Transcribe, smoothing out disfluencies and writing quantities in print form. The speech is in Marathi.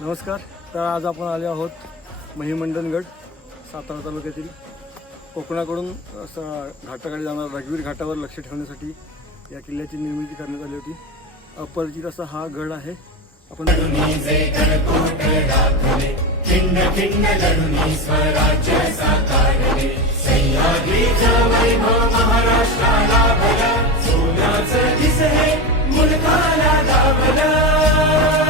नमस्कार. तर आज आपण आले आहोत महिमंडनगड, सातारा तालुक्यातील. कोकणाकडून असं घाटाकडे जाणार रघुवीर घाटावर लक्ष ठेवण्यासाठी या किल्ल्याची निर्मिती करण्यात आली होती. अपरिचित असा हा गड आहे. आपण महाराष्ट्राला भला सोन्याचं दिस हे मुलकाला दावला.